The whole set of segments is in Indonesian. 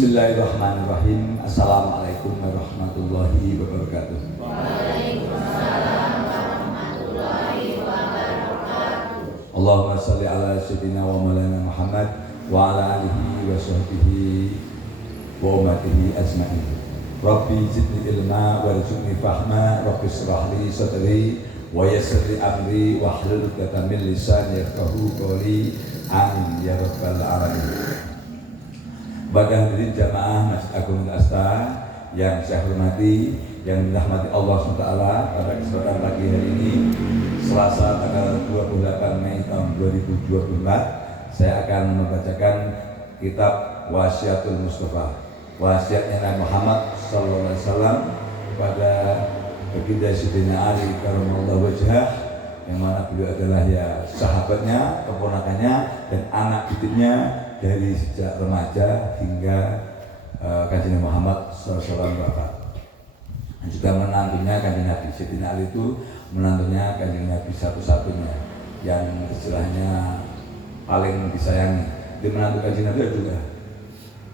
Bismillahirrahmanirrahim. Assalamualaikum warahmatullahi wabarakatuh. Waalaikumsalam warahmatullahi wabarakatuh. Allahumma salli ala sayyidina wa maulana Muhammad wa ala alihi wa sahbihi wa ummatihi ajma'in. Rabbi zidni ilma warzuqni fahma, Rabbi shrah li sadri wa yassir li amri wahlul 'uqdatam min lisani yafqahu qawli. Amin ya rabbal alamin. Pada hadirin jamaah Masjid Agung Al-Asta yang saya hormati, yang dirahmati Allah SWT, pada kesempatan pagi hari ini Selasa tanggal 28 Mei tahun 2024, saya akan membacakan kitab Wasiatul Mustafa, wasiatnya Nabi Muhammad SAW kepada baginda Sayyidina Ali karramallahu wajhah, yang mana beliau adalah ya sahabatnya, keponakannya, dan anak didiknya dari sejak remaja hingga Kanjeng Muhammad SAW wafat. Dan juga menantunya Kanjeng Nabi. Sayyidina Ali itu menantunya Kanjeng Nabi satu-satunya yang istilahnya paling disayangi. Dia menantu Kanjeng Nabi juga.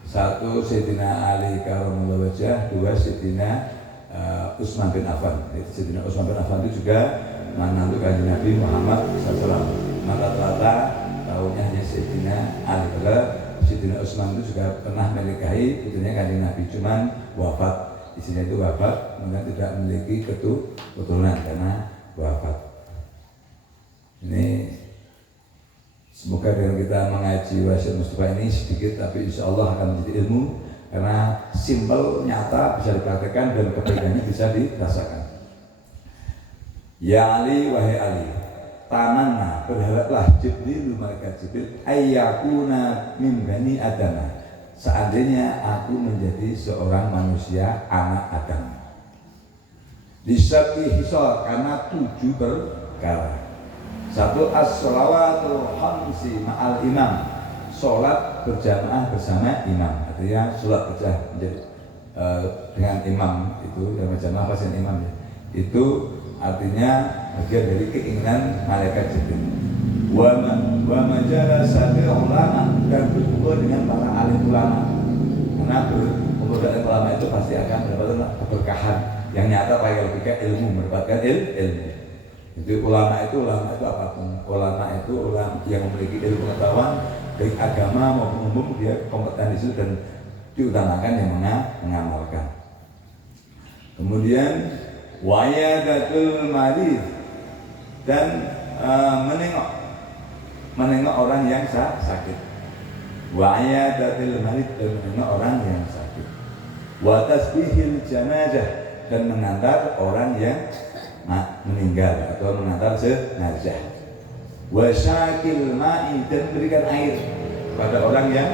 Satu Sayyidina Ali karramallahu wajhah, dua Sayyidina Utsman bin Affan. Sayyidina Utsman bin Affan itu juga menantu Kanjeng Nabi Muhammad SAW. Maka rata-rata tahunnya hanya Sayyidina Ali. Padahal Sayyidina Utsman itu juga pernah menikahi putrinya Kanjeng Nabi, cuman wafat. Istrinya itu wafat, kemudian tidak memiliki keturunan karena wafat. Ini semoga dengan kita mengaji Wasiat Mustafa ini sedikit, tapi insya Allah akan menjadi ilmu, karena simpel, nyata, bisa dipraktekkan dan kebaikannya bisa dirasakan. Ya Ali, wahai Ali, tamanna, berharaplah Jibril, malaikat Jibril, ayyakuna min bani Adamah, seandainya aku menjadi seorang manusia anak Adam. Disabti hisal, karena 7 perkara. Satu, as-sholawatul khamsi ma'al imam, sholat berjamaah bersama imam. Artinya sholat berjamaah dengan imam itu, yang berjamaah pas dengan imam ya. Itu artinya bagian dari keinginan malaikat Jibril. Wa majalasa bil ulama, dan berkumpul dengan para alim ulama. Karena berkumpul dengan ulama itu pasti akan mendapatkan keberkahan yang nyata, pakai logika ilmu, mendapatkan ilmu. Itu ulama itu apapun. Ulama itu ulama yang memiliki ilmu pengetahuan baik agama maupun umum, dia kompeten di situ dan diutamakan yang mengamalkan. Kemudian wayadatul marid, dan menengok orang yang sakit. Wayadatul marid, dan menengok orang yang sakit. Wa tasbihil janazah, dan mengantar orang yang meninggal atau mengantar jenazah. Wa syakil ma'i, dan berikan air pada orang yang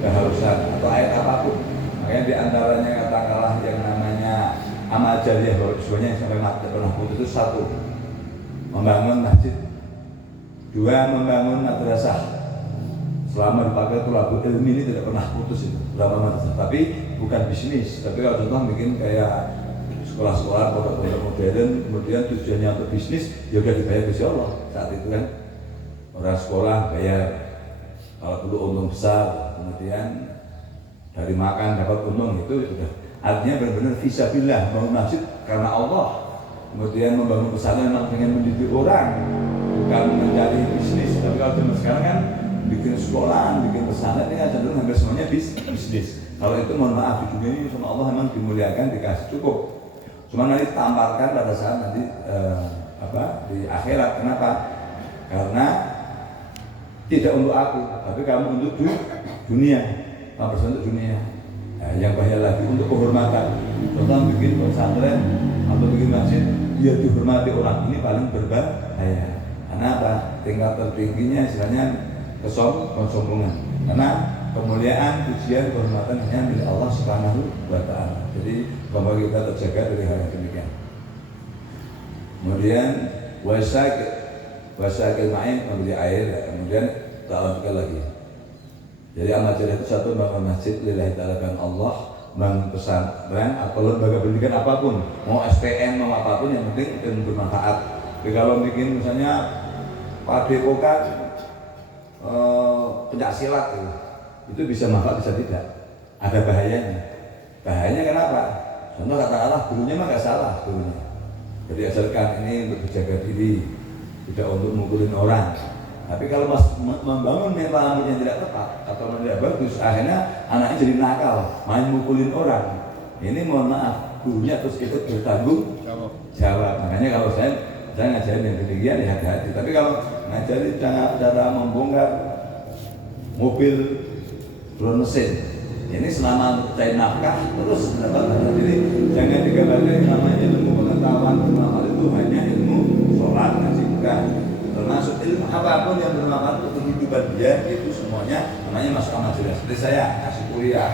kehausan atau air apapun. Makanya di antaranya katakanlah yang namanya amal jariah semuanya sampai mati pernah putus itu: 1, membangun masjid; 2, membangun madrasah. Selama dipakai thalabul ilmi ini tidak pernah putus itu selama madrasah. Tapi bukan bisnis, tapi kalau contoh bikin kayak sekolah-sekolah pondok-pondok modern, kemudian tujuannya untuk bisnis, ya udah dibayar Gusti Allah saat itu kan. Orang sekolah bayar, kalau perlu untung besar, kemudian dari makan dapat untung, itu sudah. Artinya benar-benar fisabilillah, membangun masjid karena Allah. Kemudian membangun pesantren memang ingin mendidik orang, bukan mencari bisnis. Tapi kalau zaman sekarang kan bikin sekolah, bikin pesantren, ini kan cenderung hampir semuanya bisnis. Kalau itu mohon maaf, di dunia ini sama Allah memang dimuliakan, dikasih cukup. Cuma nanti tamparkan pada saat nanti di akhirat. Kenapa? Karena tidak untuk aku, tapi kamu untuk dunia. Kamu untuk dunia. Nah, yang bahaya lagi untuk kehormatan. Contoh bikin pesantren atau bikin masjid, dia dihormati orang, ini paling berbahaya. Karena apa? Tingkat tertingginya istilahnya kesombongan. Karena kemuliaan, pujian, kehormatan hanya milik Allah Subhanahu wa Ta'ala. Jadi semoga kita terjaga dari hal yang demikian. Kemudian wasakil ma'in, membeli air. Kemudian tak lanjutkan lagi. Jadi amal jariah itu: 1, bangun masjid lillahi ta'ala dan Allah, bangun pesantren atau lembaga pendidikan apapun, mau STM mau apapun, yang penting itu bermanfaat. Jadi kalau bikin misalnya padepokan pencak silat itu bisa manfaat bisa tidak. ada bahayanya. Bahayanya kenapa? Contoh kata Allah, gurunya mah nggak salah gurunya. Jadi ajarkan ini untuk menjaga diri, tidak untuk mukulin orang. Tapi kalau membangun mental yang tidak tepat atau tidak bagus, akhirnya anaknya jadi nakal, main mukulin orang. Ini mohon maaf, gurunya terus ikut bertanggung jawab. Makanya kalau saya ngajarin yang demikian ya hati-hati. Tapi kalau ngajarin cara membongkar mobil drone mesin, ini selama cari nafkah terus mendapat pahala. Jadi jangan digambarkan yang namanya ilmu pengetahuan bermanfaat itu hanya ilmu sholat, ngaji, bukan. Termasuk ilmu apapun yang bermanfaat untuk kehidupan dia itu semuanya namanya masuk amal jariah. Seperti saya ngasih kuliah,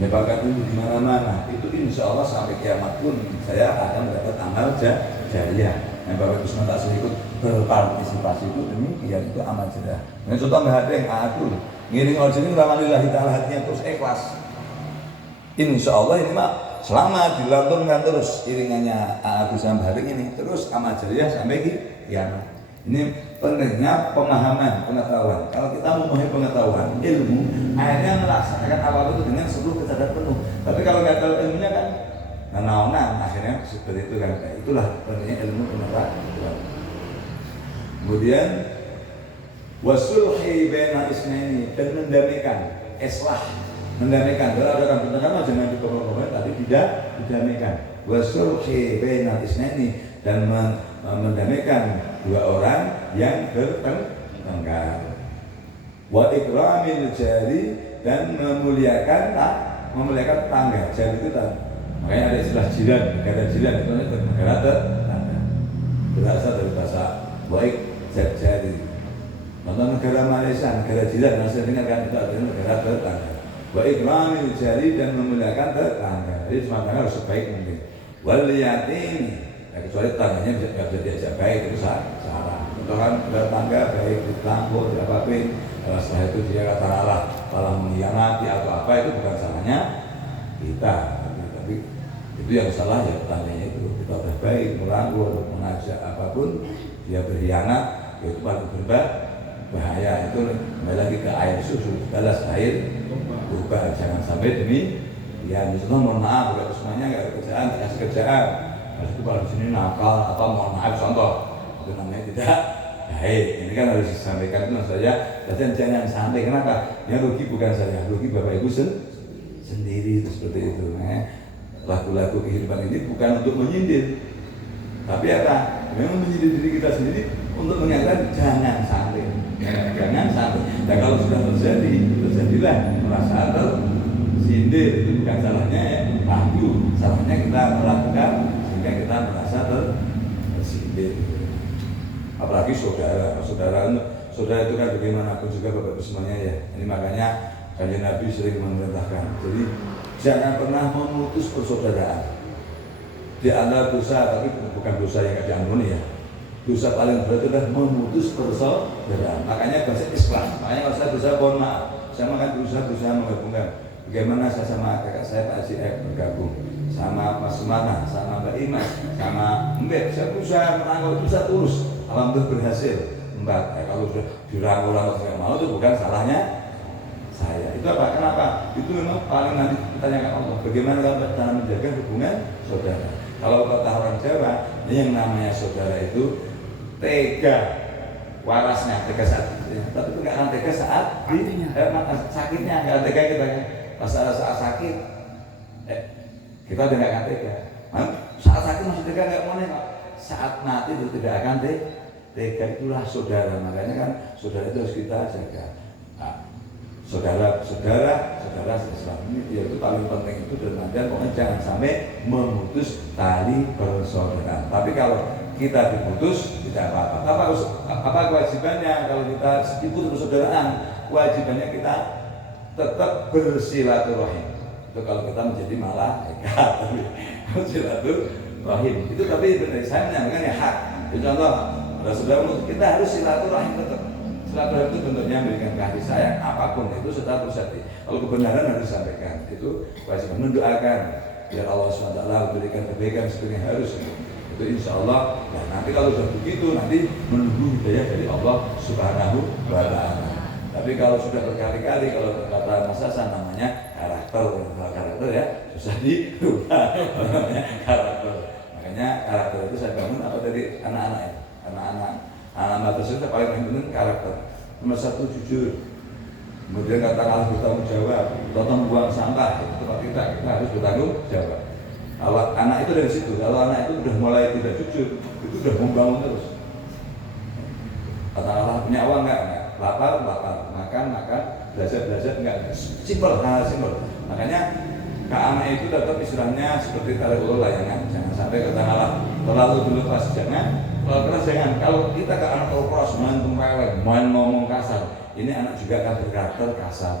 menyebarkan ilmu di mana-mana, itu insya Allah sampai kiamat pun saya akan mendapat amal jariah. Yang Bapak Ibu semua tak sedikit berpartisipasi itu demikian, itu amal jariah. Ini contoh Mbak Hadeng, aku ngiring ojek ini ramalillahi ta'ala, hatinya terus ikhlas. Insya Allah ini mah selama dilantunkan terus iringannya aku sama Mbak Hadeng ini terus amal jariah sampai kiamat. Ini pentingnya pemahaman, pengetahuan. Kalau kita memahami pengetahuan, ilmu, akhirnya melaksanakan apa itu dengan seluruh kesadaran penuh. Tapi kalau nggak tahu ilmunya kan naon-naon, akhirnya seperti itu kan. Itulah pentingnya ilmu pengetahuan. Kemudian wasulhi bainal isnaini, dan mendamaikan, islah, mendamaikan. Kalau ada orang bertengkar jangan dipokok-pokoknya, tapi tidak didamaikan. Wasulhi bainal isnaini, dan mendamaikan dua orang yang bertengkar. Wa ikramil jari, dan memuliakan tetangga. Jari itu tangga. Makanya ada istilah jiran, negara jiran itu negara tetangga. Berasal dari bahasa baik jari. Contoh negara Malaysia, negara jiran, masih dengar kan, itu adalah negara tetangga. Wa ikramil jari, dan memuliakan tetangga. Jadi semuanya harus sebaik mungkin. Wal yatim, kecuali tetangganya bisa diajak baik, itu salah. Contoh kan tetangga baik di Lampung, di apapun, kalau setelah itu dia kata Allah malah mengkhianati atau apa, itu bukan salahnya kita. Tapi itu yang salah ya tetangganya itu. Kita udah baik, merangkul, mengajak apapun, dia berkhianat, itu paling berbahaya. Itu kembali lagi ke air susu, balas air bukan, jangan sampai demi ya misalnya mohon maaf, kalau semuanya nggak ada kerjaan, dikasih kerjaan. Mas itu kalau di sini nakal atau mohon maaf, contoh itu namanya tidak baik. Ini kan harus disampaikan, itu maksud saya. Dan jangan sampai, kenapa? Yang rugi bukan saya, rugi Bapak Ibu sendiri, itu seperti itu. Lagu-lagu kehidupan ini bukan untuk menyindir, tapi apa? Memang menyindir diri kita sendiri untuk mengingatkan jangan sampai, jangan sampai. Dan kalau sudah terjadilah merasa tersindir, itu bukan salahnya lagu, salahnya kita melakukan kita merasa tersindir. Apalagi saudara itu kan bagaimanapun juga Bapak Ibu semuanya ya. Ini makanya Kanjeng Nabi sering memerintahkan. Jadi jangan pernah memutus persaudaraan. Di antara dosa, tapi bukan dosa yang nggak diampuni ya. Dosa paling berat itu adalah memutus persaudaraan. Makanya bahasa Islam. Makanya kalau saya dosa, mohon maaf. Saya makan berusaha menggabungkan. Bagaimana saya sama kakak saya Pak Haji bergabung, sama Mas Sumana, sama Mbak Imas, sama Mbak, saya berusaha merangkul itu, saya tulus. Alhamdulillah berhasil. Mbak, kalau sudah dirangkul saya mau, itu bukan salahnya saya. Itu apa? Kenapa? Itu memang paling nanti ditanyakan Allah. Bagaimana cara menjaga hubungan saudara? Kalau kata orang Jawa, ini yang namanya saudara itu tega warasnya, tega saat tapi itu nggak akan tega saat sakitnya, nggak tega kita pas saat sakit. Kita udah nggak akan tega. Saat sakit masih tega nggak mau nih. Saat mati itu tidak akan tega. Itulah saudara. Makanya kan saudara itu harus kita jaga. Saudara Islam ini dia itu paling penting itu, dan pokoknya jangan sampai memutus tali persaudaraan. Tapi kalau kita diputus tidak apa-apa. Apa kewajibannya kalau kita diputus persaudaraan? Kewajibannya kita tetap bersilaturahim. Itu kalau kita menjadi malaikat, bersilaturahim. Itu tapi benar saya menyampaikan ya hak. Contoh, ada saudara kita harus silaturahim tetap. Silaturahim itu bentuknya memberikan kasih sayang apapun itu setelah terjadi. Kalau kebenaran harus disampaikan, itu kewajiban. Mendoakan biar Allah SWT memberikan kebaikan seperti yang harus. Itu insya Allah. Nah, nanti kalau sudah begitu nanti menunggu hidayah dari Allah Subhanahu wa Ta'ala. Tapi kalau sudah berkali-kali, kalau kata Mas Hasan namanya susah dirubah. Namanya karakter. Makanya karakter itu saya bangun apa dari anak-anak ya, anak-anak tersebut paling penting karakter. Nomor satu jujur, kemudian katakanlah bertanggung jawab, tolong buang sampah itu tempat kita harus bertanggung jawab. Kalau anak itu dari situ, kalau anak itu sudah mulai tidak jujur, itu sudah membangun terus. Katakanlah punya uang enggak, lapar, makan, belajar enggak, simpel, hal simpel. Makanya ke anak itu tetap istilahnya seperti tarik ulur layangan, jangan sampai katakanlah terlalu dulu keras, jangan. Kalau keras jangan. Kalau kita ke anak terlalu keras, main tumpeleng, main ngomong kasar, ini anak juga akan berkarakter kasar.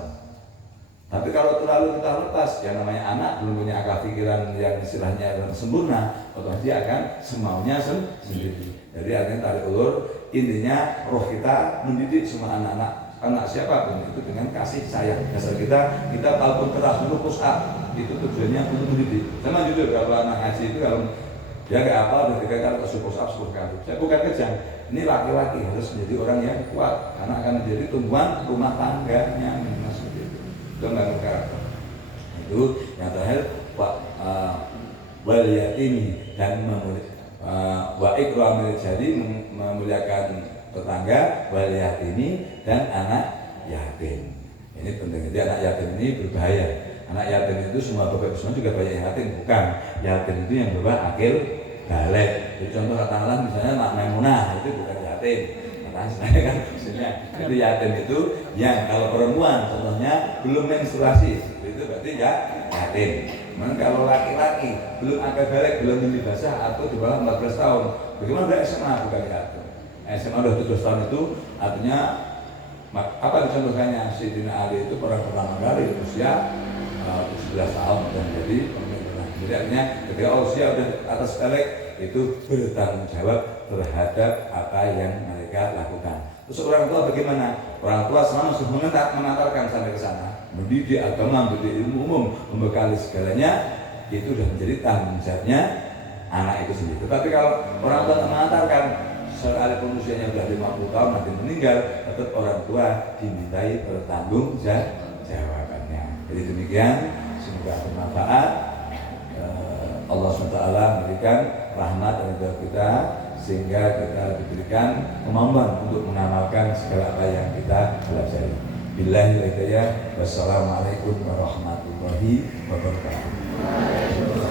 Tapi kalau terlalu kita lepas, yang namanya anak belum punya akal pikiran yang istilahnya sempurna, otomatis dia akan semaunya sendiri. Jadi artinya tarik ulur, intinya roh kita mendidik semua anak siapapun itu dengan kasih sayang. Dasar kita walaupun keras dulu push up, itu tujuannya untuk mendidik. Sama jujur kalau anak ngaji itu kalau dia nggak apa udah 3 kali atau push up 10 kali. Saya bukan kejam. Ini laki-laki harus menjadi orang yang kuat karena akan menjadi tumpuan rumah tangganya. Seperti itu. Itu membangun karakter. Itu yang terakhir wal yatimi dan wa ikramil jari memuliakan tetangga, wal yatimi dan anak yatim. Ini penting. Jadi anak yatim ini berbahaya. Anak yatim itu semua bapak semua juga banyak yatim, bukan. Yatim itu yang bawa akil balik. Jadi contoh katakanlah misalnya Mak Maimunah itu bukan yatim. Karena saya kan maksudnya itu yatim itu yang kalau perempuan contohnya belum menstruasi, itu berarti ya yatim. Cuman kalau laki-laki belum akil balik, belum mimpi basah atau di bawah 14 tahun, bagaimana udah SMA bukan yatim. SMA udah 17 tahun itu artinya apa dicontohkannya Sayyidina Ali itu pertama kali usia 11 tahun dan jadi pemimpin. Jadi artinya ketika usia udah atas balik itu bertanggung jawab terhadap apa yang mereka lakukan. Terus orang tua bagaimana? Orang tua selalu mengantarkan sampai ke sana, mendidik agama, mendidik ilmu umum, membekali segalanya, itu sudah menjadi tanggung jawabnya anak itu sendiri. Tetapi kalau orang tua mengantarkan, sekalipun usianya sudah 50 tahun nanti meninggal, tetap orang tua dimintai bertanggung jawabannya. Jadi demikian, semoga bermanfaat. Allah SWT memberikan rahmat kepada kita sehingga kita diberikan kemampuan untuk mengamalkan segala apa yang kita pelajari. Billahi hidayah. Wassalamualaikum warahmatullahi wabarakatuh.